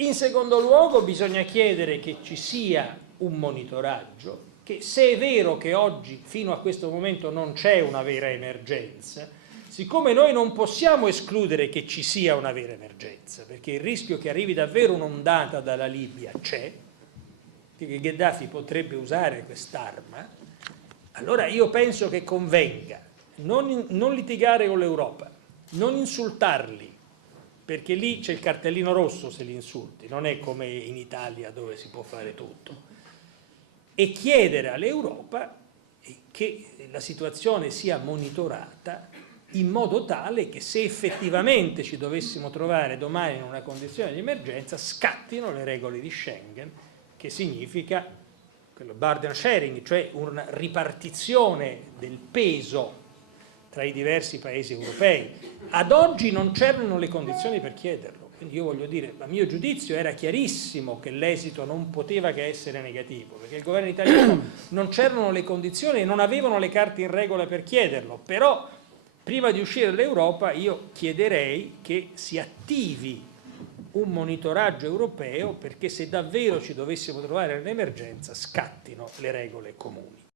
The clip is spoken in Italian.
In secondo luogo bisogna chiedere che ci sia un monitoraggio, che se è vero che oggi fino a questo momento non c'è una vera emergenza, siccome noi non possiamo escludere che ci sia una vera emergenza, perché il rischio che arrivi davvero un'ondata dalla Libia c'è, che Gheddafi potrebbe usare quest'arma, allora io penso che convenga non litigare con l'Europa, non insultarli, perché lì c'è il cartellino rosso se li insulti, non è come in Italia dove si può fare tutto, e chiedere all'Europa che la situazione sia monitorata in modo tale che se effettivamente ci dovessimo trovare domani in una condizione di emergenza scattino le regole di Schengen, che significa quello burden sharing, cioè una ripartizione del peso tra i diversi paesi europei. Ad oggi non c'erano le condizioni per chiederlo, quindi io voglio dire, a mio giudizio era chiarissimo che l'esito non poteva che essere negativo, perché il governo italiano non c'erano le condizioni e non avevano le carte in regola per chiederlo, però prima di uscire dall'Europa io chiederei che si attivi un monitoraggio europeo perché se davvero ci dovessimo trovare nell'emergenza scattino le regole comuni.